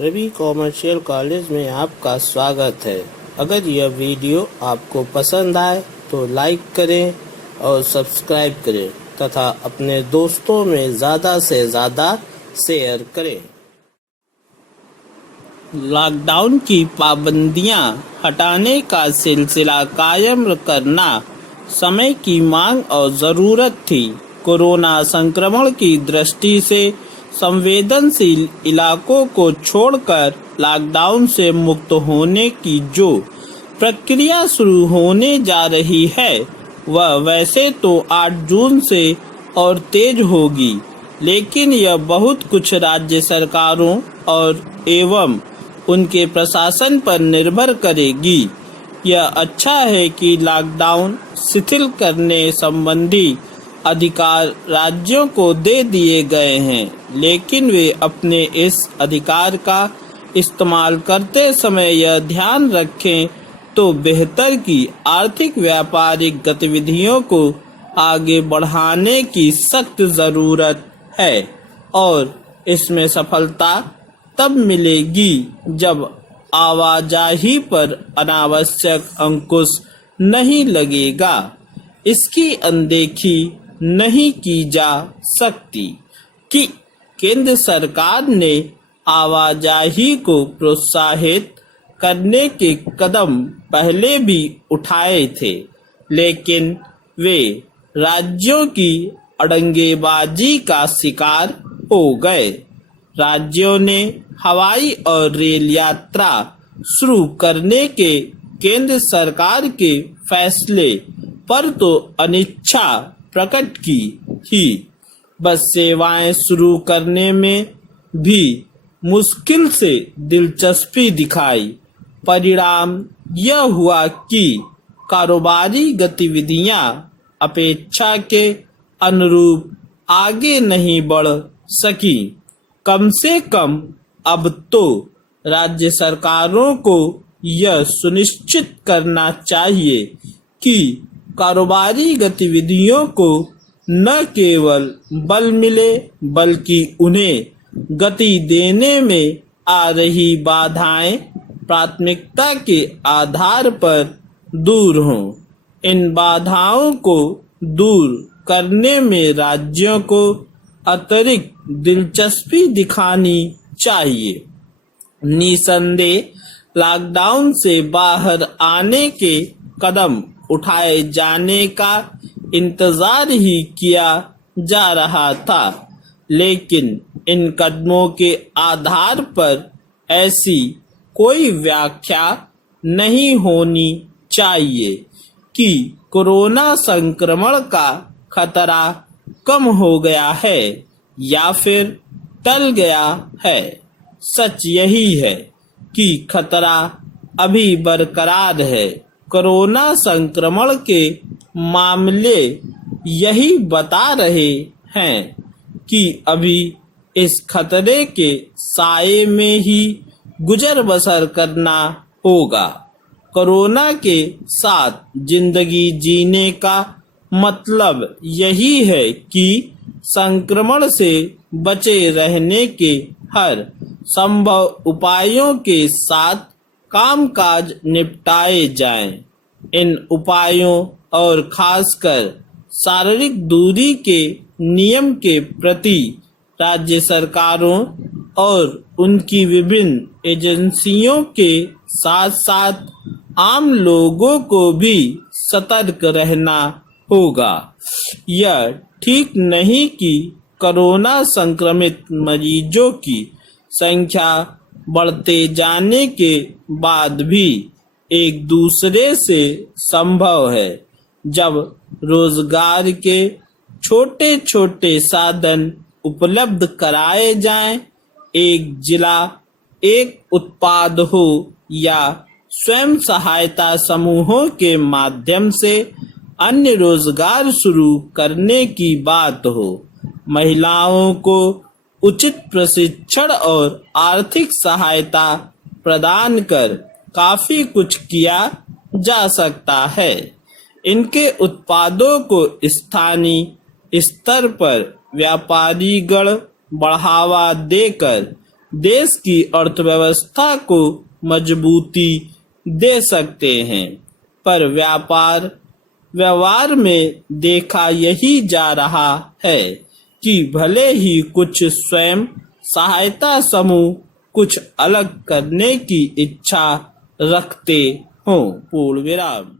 Ravi commercial college में आपका स्वागत है। अगर यह वीडियो आपको पसंद आए तो लाइक करें और सब्सक्राइब करें तथा अपने दोस्तों में ज़्यादा से ज़्यादा शेयर करें। लॉकडाउन की पाबंदियां हटाने का सिलसिला कायम करना समय की मांग और ज़रूरत थी। कोरोना संक्रमण की दृष्टि से संवेदनशील इलाकों को छोड़कर लॉकडाउन से मुक्त होने की जो प्रक्रिया शुरू होने जा रही है वह वैसे तो 8 जून से और तेज होगी, लेकिन यह बहुत कुछ राज्य सरकारों और एवं उनके प्रशासन पर निर्भर करेगी। यह अच्छा है कि लॉकडाउन शिथिल करने संबंधी अधिकार राज्यों को दे दिए गए हैं, लेकिन वे अपने इस अधिकार का इस्तेमाल करते समय यह ध्यान रखें तो बेहतर कि आर्थिक व्यापारिक गतिविधियों को आगे बढ़ाने की सख्त ज़रूरत है और इसमें सफलता तब मिलेगी जब आवाजाही पर अनावश्यक अंकुश नहीं लगेगा। इसकी अनदेखी नहीं की जा सकती कि केंद्र सरकार ने आवाजाही को प्रोत्साहित करने के कदम पहले भी उठाए थे, लेकिन वे राज्यों की अड़ंगेबाजी का शिकार हो गए। राज्यों ने हवाई और रेल यात्रा शुरू करने के केंद्र सरकार के फैसले पर तो अनिच्छा प्रकट की ही, बस सेवाएं शुरू करने में भी मुश्किल से दिलचस्पी दिखाई। परिणाम यह हुआ कि कारोबारी गतिविधियां अपेक्षा के अनुरूप आगे नहीं बढ़ सकी। कम से कम अब तो राज्य सरकारों को यह सुनिश्चित करना चाहिए कि कारोबारी गतिविधियों को न केवल बल मिले बल्कि उन्हें गति देने में आ रही बाधाएं प्राथमिकता के आधार पर दूर हों। इन बाधाओं को दूर करने में राज्यों को अतिरिक्त दिलचस्पी दिखानी चाहिए। निसंदेह लॉकडाउन से बाहर आने के कदम उठाए जाने का इंतजार ही किया जा रहा था, लेकिन इन कदमों के आधार पर ऐसी कोई व्याख्या नहीं होनी चाहिए कि कोरोना संक्रमण का खतरा कम हो गया है या फिर टल गया है। सच यही है कि खतरा अभी बरकरार है। कोरोना संक्रमण के मामले यही बता रहे हैं कि अभी इस खतरे के साये में ही गुजर बसर करना होगा। कोरोना के साथ जिंदगी जीने का मतलब यही है कि संक्रमण से बचे रहने के हर संभव उपायों के साथ कामकाज निपटाए जाएं। इन उपायों और खासकर शारीरिक दूरी के नियम के प्रति राज्य सरकारों और उनकी विभिन्न एजेंसियों के साथ साथ आम लोगों को भी सतर्क रहना होगा। यह ठीक नहीं कि कोरोना संक्रमित मरीजों की संख्या बढ़ते जाने के बाद भी एक दूसरे से संभव है। जब रोजगार के छोटे छोटे साधन उपलब्ध कराए जाएं, एक जिला एक उत्पाद हो या स्वयं सहायता समूहों के माध्यम से अन्य रोजगार शुरू करने की बात हो, महिलाओं को उचित प्रशिक्षण और आर्थिक सहायता प्रदान कर काफी कुछ किया जा सकता है। इनके उत्पादों को स्थानीय स्तर पर व्यापारीगण बढ़ावा देकर देश की अर्थव्यवस्था को मजबूती दे सकते हैं। पर व्यवहार में देखा यही जा रहा है कि भले ही कुछ स्वयं सहायता समूह कुछ अलग करने की इच्छा रखते हों। पूर्ण विराम।